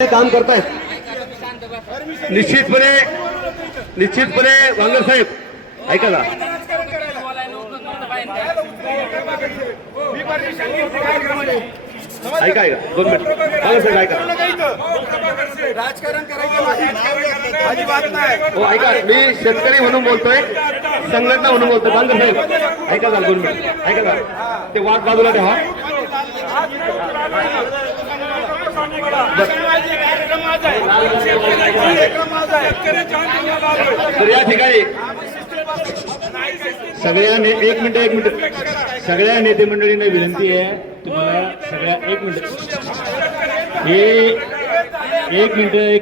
काम करतायत निश्चितपणे वांगर साहेब ऐका ना ऐका 2 मिनिट वांगर साहेब ऐका राजकारण करायचं अजिबात नाही हो ऐका मी शेतकरी म्हणून बोलतोय संघटना म्हणून बोलतोय वांगर साहेब ऐका 2 मिनिट ऐका ना ते वाद बाजूला ठेवा तर या ठिकाणी सगळ्या एक मिनिट सगळ्या नेते मंडळींना विनंती आहे तुम्हाला सगळ्या एक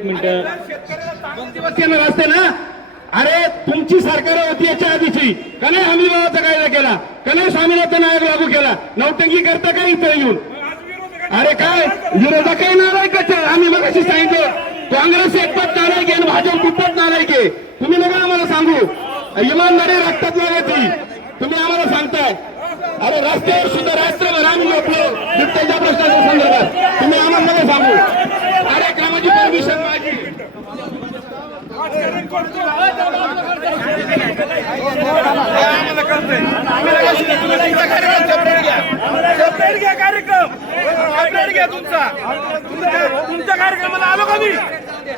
मिनिट असते ना अरे तुमची सरकार होती याच्या आधीची का नाही हमी भावाचा कायदा केला का नाही स्वामीनाथन आयोग लागू केला नौटंकी करता का इथं येऊन अरे काय विरोधकही नालायकच आहे आम्ही मगाशी सांगितलं काँग्रेस एकपट नालायक आहे भाजप दुप्पट नालायक आहे तुम्ही नका आम्हाला सांगू इमानदारी रक्तात लागायची तुम्ही आम्हाला सांगताय अरे रस्त्यावर सुद्धा राष्ट्रभर आम्ही लोकलो बिबट्याच्या प्रश्नाच्या संदर्भात तुम्ही आम्हाला नका सांगू अरे कामाची परमिशन माझी तुमच्या कार्यक्रमाला आलो का मी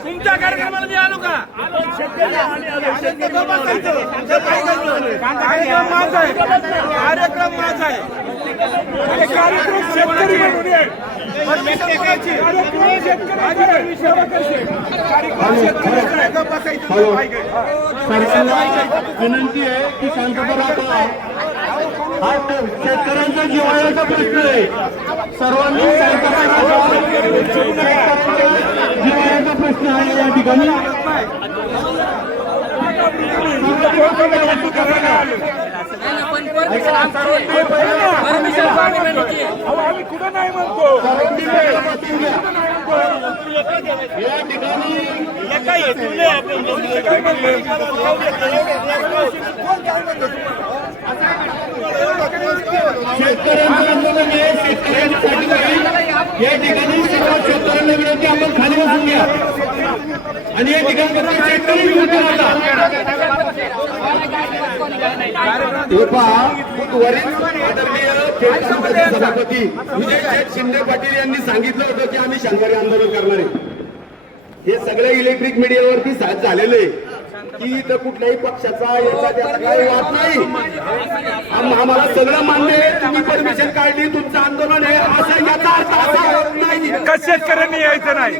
तुमच्या कार्यक्रमाला मी आलो का कार्यक्रम माझा आहे शेतकरी सरकारला विनंती आहे की शांतता राखा हा शेतकऱ्यांचा जिव्हाळ्याचा प्रश्न आहे सर्वांनी शांतता राखा जिव्हाळ्याचा प्रश्न आहे या ठिकाणी आम्ही कुठं नाही म्हणतो या ठिकाणी शेतकऱ्यांचं आंदोलन आहे शेतकऱ्यांसाठी या ठिकाणी सर्व शेतकऱ्यांना विनंती आपण खाली बसून घ्या आणि या ठिकाणी शेतकरी सभापती विजय शिंदे पाटील यांनी सांगितलं होतं की आम्ही शंकरी आंदोलन करणार आहे हे सगळ्या इलेक्ट्रिक मीडियावरती झालेलं आहे की इथं कुठल्याही पक्षाचा याचा त्याचा काही वाद नाही आम्हाला सगळं मान्य आहे तुम्ही परमिशन काढली तुमचं आंदोलन आहे असं याचा अर्थ असा होत नाही का शेतकऱ्यांनी यायचं नाही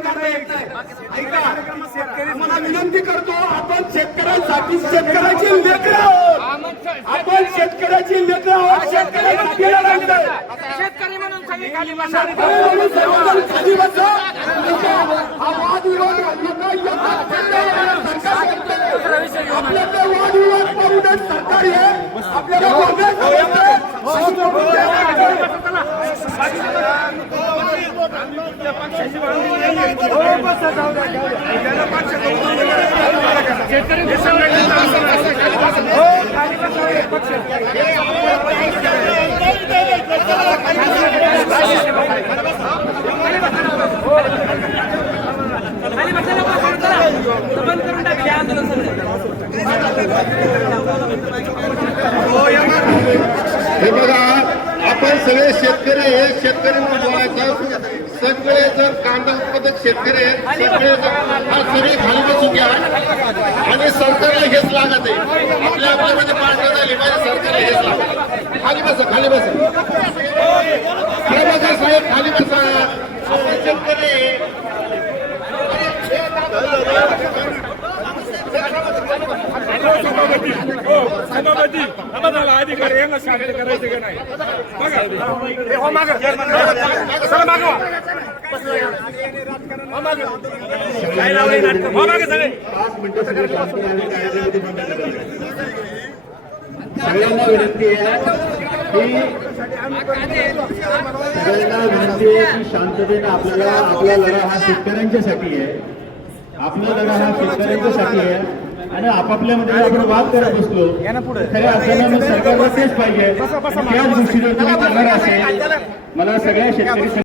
ऐका मला विनंती करतो आपण शेतकऱ्यांसाठी शेतकऱ्याची लेकरं आहोत आपण शेतकऱ्याची लेकरं आहोत शेतकऱ्यासाठी शेतकरी म्हणून सगळी खाली बसा खाली बसा हा वादविवाद आपल्याला वादविवाद करू देत सरकार आहे आपल्याला हे बघा आपण सगळे शेतकरी हे शेतकरी म्हणून बोलायचं सगळे जर कांदा उत्पादक शेतकरी आहेत सगळे हा सगळे खाली बसून घ्या आणि सरकारला हेच लागत आहे आपल्यामध्ये पार्टनर झाली पाहिजे सरकारला हेच लागत खाली बसा खाली बसा साहेब खाली बसा आपण शेतकरी अधिकारी यांना शांत करायचं का नाही सगळ्यांना विनंती आहे की शांततेने आपला लढा हा शेतकऱ्यांच्यासाठी आहे आपला लढा हा शेतकऱ्यांच्यासाठी आहे आणि आपापल्यामध्ये आपण वाद करत बसलो खऱ्या अर्थानं सरकारला तेच पाहिजे त्याच गोष्टीवर तुम्ही करणार असेल मला सगळ्या शेतकरी